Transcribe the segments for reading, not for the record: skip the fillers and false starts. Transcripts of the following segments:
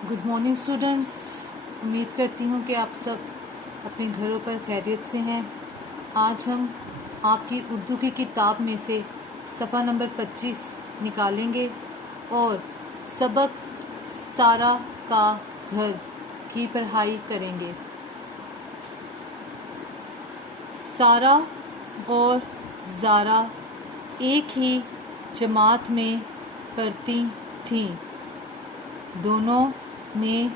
Good morning students. उम्मीद करती हूँ कि आप सब अपने घरों पर खैरियत से हैं। आज हम आपकी उर्दू की किताब में से सफ़ा नंबर 25 निकालेंगे और सबक सारा का घर की पढ़ाई करेंगे। सारा और ज़ारा एक ही जमात में पढ़ती थीं। दोनों में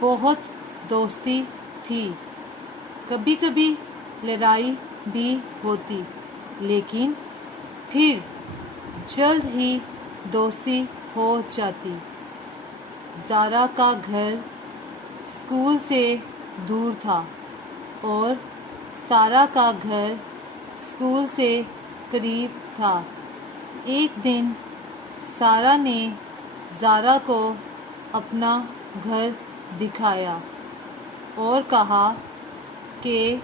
बहुत दोस्ती थी। कभी कभी लड़ाई भी होती, लेकिन फिर जल्द ही दोस्ती हो जाती। ज़ारा का घर स्कूल से दूर था और सारा का घर स्कूल से करीब था। एक दिन सारा ने ज़ारा को अपना घर दिखाया और कहा कि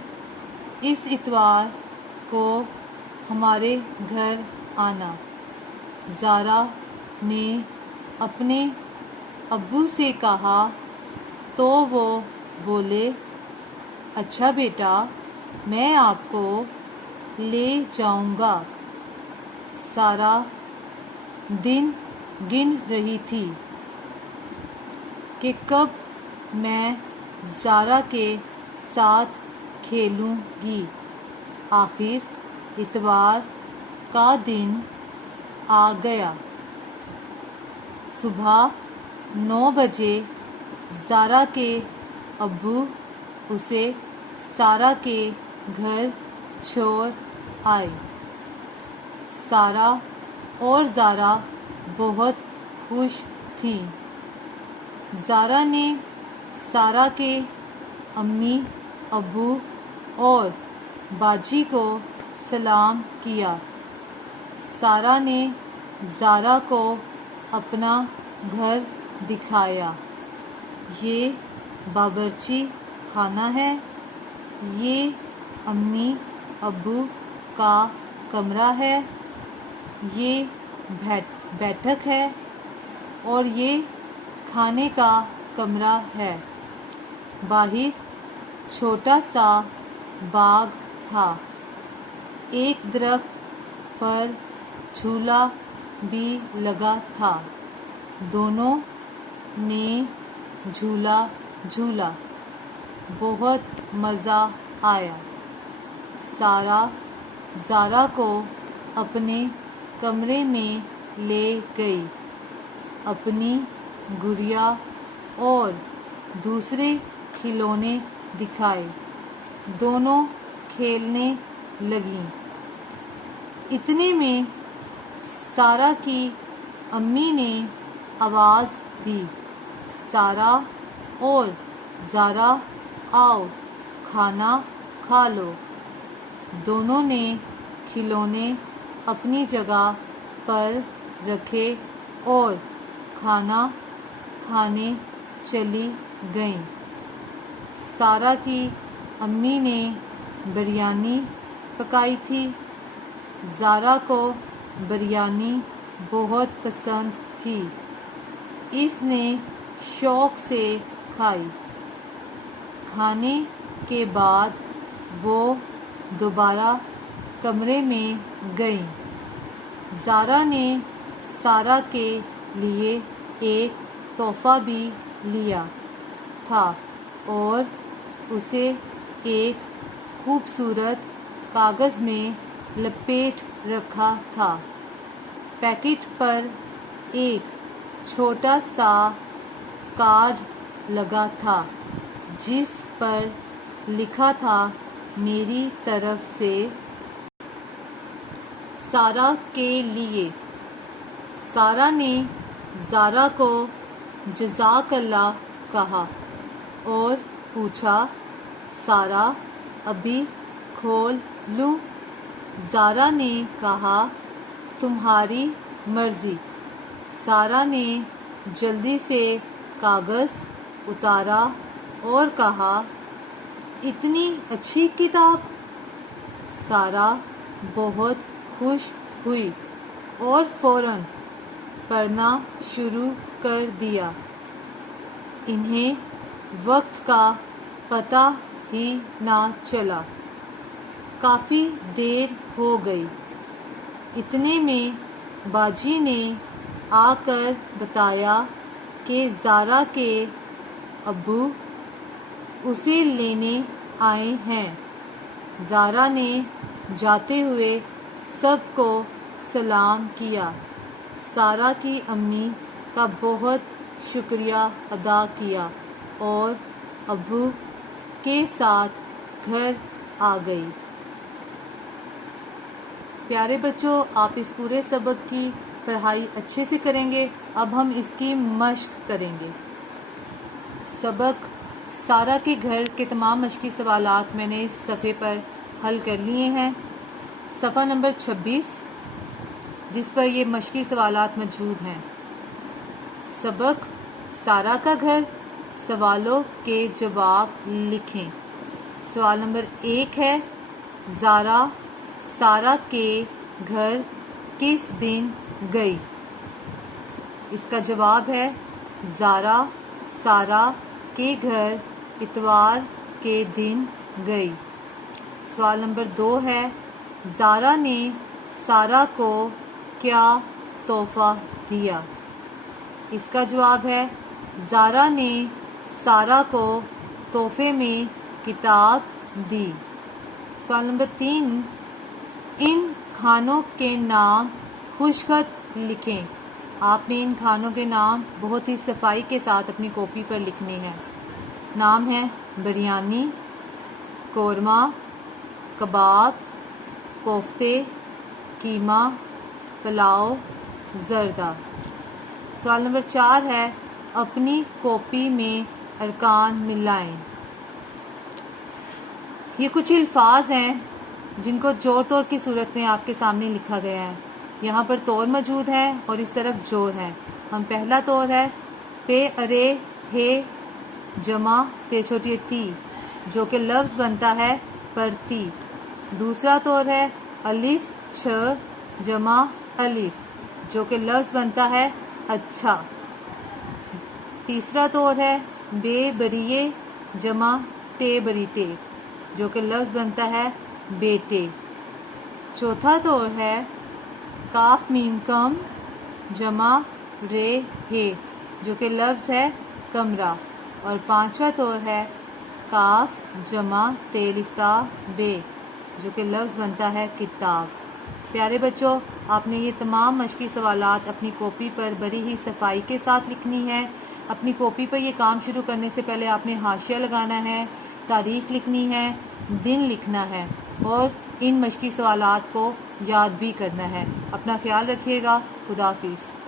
इस इतवार को हमारे घर आना। ज़ारा ने अपने अब्बू से कहा तो वो बोले, अच्छा बेटा, मैं आपको ले जाऊंगा। सारा दिन गिन रही थी कि कब मैं ज़ारा के साथ खेलूंगी। आखिर इतवार का दिन आ गया। सुबह 9 बजे ज़ारा के अब्बू उसे सारा के घर छोड़ आए। सारा और ज़ारा बहुत खुश थीं। ज़ारा ने सारा के अम्मी अब्बू और बाजी को सलाम किया। सारा ने ज़ारा को अपना घर दिखाया। ये बावर्ची खाना है, ये अम्मी अब्बू का कमरा है, ये बैठक है और ये खाने का कमरा है। बाहर छोटा सा बाग था। एक दरख्त पर झूला भी लगा था। दोनों ने झूला झूला। बहुत मज़ा आया। सारा ज़ारा को अपने कमरे में ले गई। अपनी गुड़िया और दूसरे खिलौने दिखाए। दोनों खेलने लगीं। इतने में सारा की अम्मी ने आवाज़ दी, सारा और ज़ारा आओ, खाना खा लो। दोनों ने खिलौने अपनी जगह पर रखे और खाना खाने चली गईं। सारा की अम्मी ने बिरयानी पकाई थी। ज़ारा को बिरयानी बहुत पसंद थी। इसने शौक से खाई। खाने के बाद वो दोबारा कमरे में गई। ज़ारा ने सारा के लिए एक तोहफ़ा भी लिया था और उसे एक खूबसूरत कागज़ में लपेट रखा था। पैकेट पर एक छोटा सा कार्ड लगा था जिस पर लिखा था, मेरी तरफ से सारा के लिए। सारा ने ज़ारा को जज़ाकल्लाह कहा और पूछा, सारा अभी खोल लूँ? ज़ारा ने कहा, तुम्हारी मर्ज़ी। सारा ने जल्दी से कागज़ उतारा और कहा, इतनी अच्छी किताब। सारा बहुत खुश हुई और फौरन पढ़ना शुरू कर दिया। इन्हें वक्त का पता ही ना चला। काफ़ी देर हो गई। इतने में बाजी ने आकर बताया कि ज़ारा के अब्बू उसे लेने आए हैं। ज़ारा ने जाते हुए सबको सलाम किया। सारा की अम्मी का बहुत शुक्रिया अदा किया और अब्बू के साथ घर आ गई। प्यारे बच्चों, आप इस पूरे सबक की पढ़ाई अच्छे से करेंगे। अब हम इसकी मश्क करेंगे। सबक सारा के घर के तमाम मश्की सवालात मैंने इस सफ़े पर हल कर लिए हैं। सफ़ा नंबर 26 जिस पर ये मश्की सवालात मौजूद हैं। सबक सारा का घर, सवालों के जवाब लिखें। सवाल नंबर 1 है, ज़ारा सारा के घर किस दिन गई? इसका जवाब है ज़ारा सारा के घर इतवार के दिन गई। सवाल नंबर 2 है, ज़ारा ने सारा को क्या तोहफा दिया? इसका जवाब है ज़ारा ने सारा को तोहफे में किताब दी। सवाल नंबर 3, इन खानों के नाम खुशखत लिखें। आपने इन खानों के नाम बहुत ही सफाई के साथ अपनी कॉपी पर लिखने हैं। नाम है बिरयानी, कोरमा, कबाब, कोफ्ते, कीमा, पुलाव, जर्दा। सवाल नंबर 4 है, अपनी कॉपी में अरकान मिलाएं। ये कुछ अल्फाज हैं जिनको जोड़ तोड़ की सूरत में आपके सामने लिखा गया है। यहाँ पर तोड़ मौजूद है और इस तरफ जोड़ है। हम पहला तोड़ है पे अरे हे जमा पे छोटी ती, जो कि लफ्ज़ बनता है परती। दूसरा तोड़ है अलिफ छ जमा अलिफ, जो कि लफ्ज़ बनता है अच्छा। तीसरा तोड़ है बे बरिए जमा टे बरीटे, जो कि लफ्ज़ बनता है बेटे। चौथा तोड़ है काफ मीम कम जमा रे हे, जो कि लफ्ज़ है कमरा। और पांचवा तोड़ है काफ जमा तेलिफ्ता बे, जो कि लफ्ज़ बनता है किताब। प्यारे बच्चों, आपने ये तमाम मश्की सवालात अपनी कॉपी पर बड़ी ही सफाई के साथ लिखनी है। अपनी कॉपी पर ये काम शुरू करने से पहले आपने हाशिया लगाना है, तारीख लिखनी है, दिन लिखना है और इन मश्की सवालात को याद भी करना है। अपना ख्याल रखिएगा। खुदा हाफिज़।